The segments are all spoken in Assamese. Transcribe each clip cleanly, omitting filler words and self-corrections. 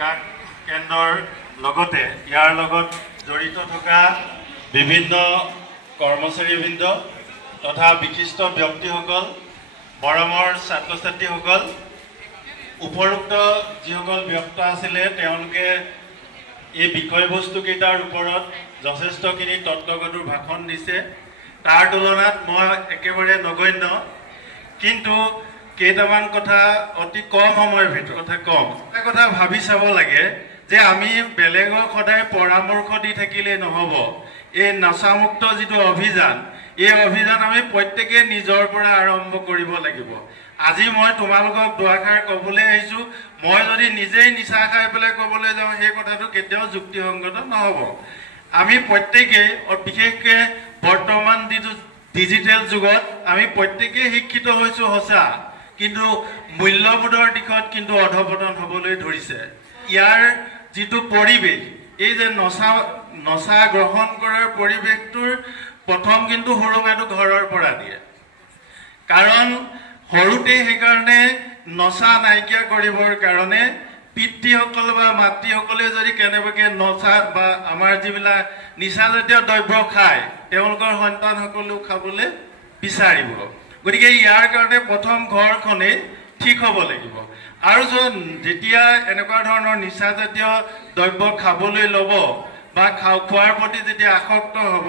বিকাশ কেন্দ্ৰৰ লগতে ইয়াৰ লগত জড়িত থকা বিভিন্ন কৰ্মচাৰীবৃন্দ তথা বিশিষ্ট ব্যক্তিসকল মৰমৰ ছাত্ৰ ছাত্ৰীসকল উপৰোক্ত যিসকল ব্যক্ত আছিলে তেওঁলোকে এই বিষয়বস্তুকেইটাৰ ওপৰত যথেষ্টখিনি তত্ত্বগধুৰ ভাষণ দিছে তাৰ তুলনাত মই একেবাৰে নগণ্য কিন্তু কেইটামান কথা অতি কম সময়ৰ ভিতৰত কথা কম এটা কথা ভাবি চাব লাগে যে আমি বেলেগক সদায় পৰামৰ্শ দি থাকিলে নহ'ব এই নচামুক্ত যিটো অভিযান এই অভিযান আমি প্ৰত্যেকে নিজৰ পৰা আৰম্ভ কৰিব লাগিব আজি মই তোমালোকক দুআষাৰ ক'বলৈ আহিছোঁ মই যদি নিজেই নিচা খাই পেলাই ক'বলৈ যাওঁ সেই কথাটো কেতিয়াও যুক্তিসংগত নহ'ব আমি প্ৰত্যেকে বিশেষকৈ বৰ্তমান যিটো ডিজিটেল যুগত আমি প্ৰত্যেকে শিক্ষিত হৈছোঁ সঁচা কিন্তু মূল্যবোধৰ দিশত কিন্তু অধপতন হ'বলৈ ধৰিছে ইয়াৰ যিটো পৰিৱেশ এই যে নচা গ্ৰহণ কৰাৰ পৰিৱেশটোৰ প্ৰথম কিন্তু সুৰুঙাটো ঘৰৰ পৰা দিয়ে কাৰণ সৰুতে সেইকাৰণে নচা নাইকিয়া কৰিবৰ কাৰণে পিতৃসকল বা মাতৃসকলে যদি কেনেবাকৈ নচা বা আমাৰ যিবিলাক নিচাজাতীয় দ্ৰব্য খায় তেওঁলোকৰ সন্তানসকলেও খাবলৈ বিচাৰিব গতিকে ইয়াৰ কাৰণে প্ৰথম ঘৰখনেই ঠিক হ'ব লাগিব আৰু যেতিয়া এনেকুৱা ধৰণৰ নিচাজাতীয় দ্ৰব্য খাবলৈ ল'ব বা খোৱাৰ প্ৰতি যেতিয়া আসক্ত হ'ব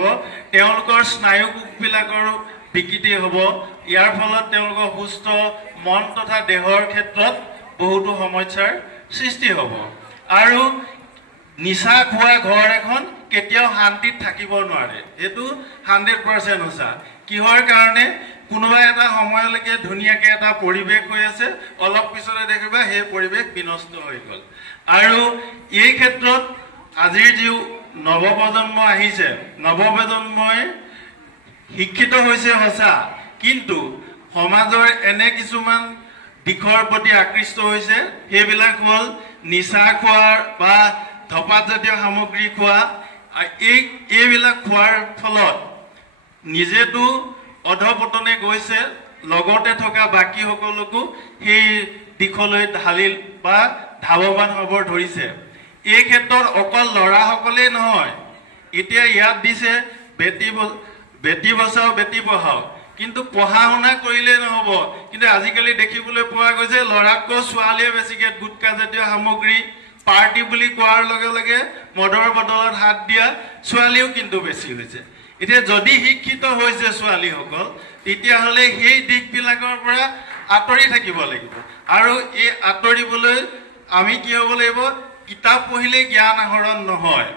তেওঁলোকৰ স্নায়ু কোষবিলাকৰো বিকৃতি হ'ব ইয়াৰ ফলত তেওঁলোকৰ সুস্থ মন তথা দেহৰ ক্ষেত্ৰত বহুতো সমস্যাৰ সৃষ্টি হ'ব আৰু নিচা খোৱা ঘৰ এখন কেতিয়াও শান্তিত থাকিব নোৱাৰে এইটো 100% সঁচা কিহৰ কাৰণে কোনোবা এটা সময়লৈকে ধুনীয়াকৈ এটা পৰিৱেশ হৈ আছে অলপ পিছতে দেখিবা সেই পৰিৱেশ বিনষ্ট হৈ গ'ল আৰু এই ক্ষেত্ৰত আজিৰ যি নৱপ্ৰজন্ম আহিছে নৱপ্ৰজন্মই শিক্ষিত হৈছে সঁচা কিন্তু সমাজৰ এনে কিছুমান দিশৰ প্ৰতি আকৃষ্ট হৈছে সেইবিলাক হ'ল নিচা খোৱাৰ বা ধপাত জাতীয় সামগ্ৰী খোৱা এইবিলাক খোৱাৰ ফলত নিজেতো অধপতনে গৈছে লগতে থকা বাকী সকলকো সেই দিশলৈ ঢালিল বা ধাৱমান হ'ব ধৰিছে এই ক্ষেত্ৰত অকল ল'ৰাসকলেই নহয় এতিয়া ইয়াত দিছে বেটি বচাও বেটি পঢ়াও কিন্তু পঢ়া শুনা কৰিলে নহ'ব কিন্তু আজিকালি দেখিবলৈ পোৱা গৈছে ল'ৰাতকৈ ছোৱালীয়ে বেছিকৈ গুটকা জাতীয় সামগ্ৰী পাৰ্টি বুলি কোৱাৰ লগে লগে মদৰ বদলত হাত দিয়া ছোৱালীও কিন্তু বেছি হৈছে এতিয়া যদি শিক্ষিত হৈছে ছোৱালীসকল তেতিয়াহ'লে সেই দিশবিলাকৰ পৰা আঁতৰি থাকিব লাগিব আৰু এই আঁতৰিবলৈ আমি কি হ'ব লাগিব কিতাপ পঢ়িলে জ্ঞান আহৰণ নহয়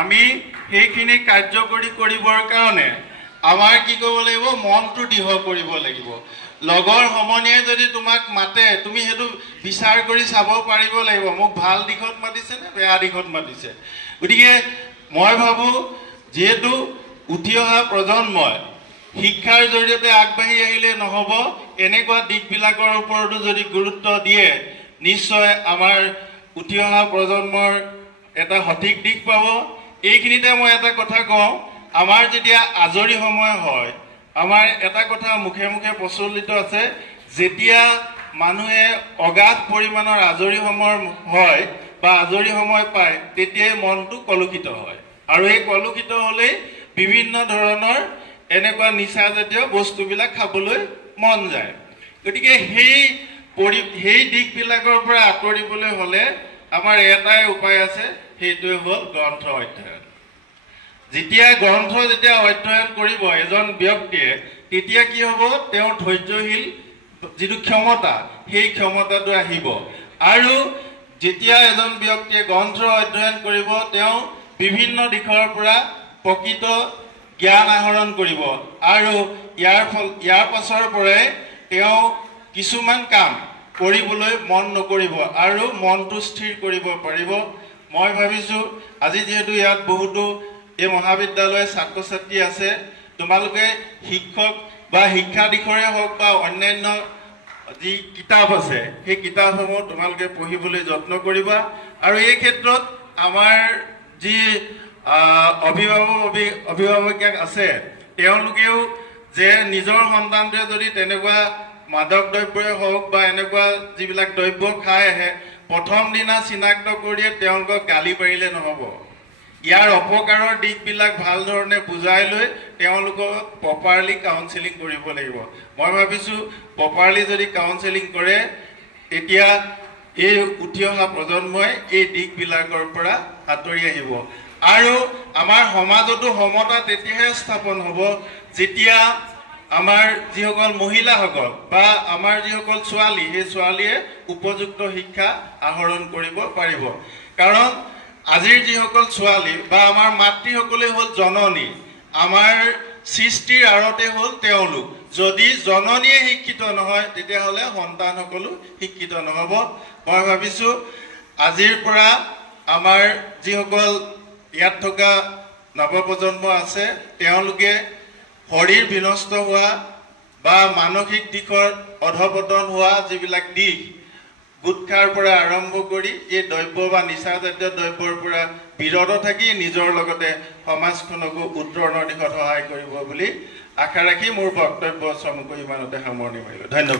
আমি সেইখিনি কাৰ্যকৰী কৰিবৰ কাৰণে আমাৰ কি কৰিব লাগিব মনটো দৃঢ় কৰিব লাগিব লগৰ সমনীয়ে যদি তোমাক মাতে তুমি সেইটো বিচাৰ কৰি চাব পাৰিব লাগিব মোক ভাল দিশত মাতিছে নে বেয়া দিশত মাতিছে গতিকে মই ভাবোঁ যিহেতু উঠি অহা প্ৰজন্মই শিক্ষাৰ জৰিয়তে আগবাঢ়ি আহিলে নহ'ব এনেকুৱা দিশবিলাকৰ ওপৰতো যদি গুৰুত্ব দিয়ে নিশ্চয় আমাৰ উঠি অহা প্ৰজন্মৰ এটা সঠিক দিশ পাব এইখিনিতে মই এটা কথা কওঁ আমাৰ যেতিয়া আজৰি সময় হয় আমাৰ এটা কথা মুখে মুখে প্ৰচলিত আছে যেতিয়া মানুহে অগাধ পৰিমাণৰ আজৰি সময় হয় বা আজৰি সময় পায় তেতিয়াই মনটো কলুষিত হয় আৰু এই কলুষিত হ'লেই বিভিন্ন ধৰণৰ এনেকুৱা নিচাজাতীয় বস্তুবিলাক খাবলৈ মন যায় গতিকে সেই দিশবিলাকৰ পৰা আঁতৰিবলৈ হ'লে আমাৰ এটাই উপায় আছে সেইটোৱে হ'ল গ্ৰন্থ অধ্যয়ন যেতিয়া গ্ৰন্থ অধ্যয়ন কৰিব এজন ব্যক্তিয়ে তেতিয়া কি হ'ব তেওঁৰ ধৈৰ্যশীল যিটো ক্ষমতা সেই ক্ষমতাটো আহিব আৰু যেতিয়া এজন ব্যক্তিয়ে গ্ৰন্থ অধ্যয়ন কৰিব তেওঁ বিভিন্ন দিশৰ পৰা প্ৰকৃত জ্ঞান আহৰণ কৰিব আৰু ইয়াৰ পাছৰ পৰাই তেওঁ কিছুমান কাম কৰিবলৈ মন নকৰিব আৰু মনটো স্থিৰ কৰিব পাৰিব মই ভাবিছোঁ আজি যিহেতু ইয়াত বহুতো এই মহাবিদ্যালয়ৰ ছাত্ৰ ছাত্ৰী আছে তোমালোকে শিক্ষক বা শিক্ষা দিশৰে হওক বা অন্যান্য যি কিতাপ আছে সেই কিতাপসমূহ তোমালোকে পঢ়িবলৈ যত্ন কৰিবা আৰু এই ক্ষেত্ৰত আমাৰ যি অভিভাৱক আছে তেওঁলোকেও যে নিজৰ সন্তানটোৱে যদি তেনেকুৱা মাদক দ্ৰব্যই হওক বা এনেকুৱা যিবিলাক দ্ৰব্য খাই আহে প্ৰথম দিনা চিনাক্ত কৰিয়ে তেওঁলোকক গালি পাৰিলে নহ'ব। ইয়াৰ অপকাৰৰ দিশবিলাক ভাল ধৰণে বুজাই লৈ তেওঁলোকক প্ৰপাৰলি কাউন্সেলিং কৰিব লাগিব। মই ভাবিছোঁ প্ৰপাৰলি যদি কাউন্সেলিং কৰে তেতিয়া এই উঠি অহা প্ৰজন্মই এই দিশবিলাকৰ পৰা আঁতৰি আহিব। আৰু আমাৰ সমাজতো সমতা তেতিয়াহে স্থাপন হ'ব যেতিয়া আমাৰ যিসকল মহিলাসকল বা আমাৰ যিসকল ছোৱালী সেই ছোৱালীয়ে উপযুক্ত শিক্ষা আহৰণ কৰিব পাৰিব। কাৰণ আজিৰ যিসকল ছোৱালী বা আমাৰ মাতৃসকলে হ'ল জননী, আমাৰ সৃষ্টিৰ আঁৰতে হ'ল তেওঁলোক। যদি জননীয়ে শিক্ষিত নহয় তেতিয়াহ'লে সন্তানসকলো শিক্ষিত নহ'ব। মই ভাবিছোঁ আজিৰ পৰা আমাৰ যিসকল ইয়াত থকা নৱপ্ৰজন্ম আছে তেওঁলোকে শৰীৰ বিনষ্ট হোৱা বা মানসিক দিশত অধপতন হোৱা যিবিলাক দিশ গুটখাৰ পৰা আৰম্ভ কৰি এই দ্ৰব্য বা নিচাজাতীয় দ্ৰব্যৰ পৰা বিৰত থাকি নিজৰ লগতে সমাজখনকো উত্তৰণৰ দিশত সহায় কৰিব বুলি আশা ৰাখি মোৰ বক্তব্য চমুকৈ ইমানতে সামৰণি মাৰিলোঁ। ধন্যবাদ।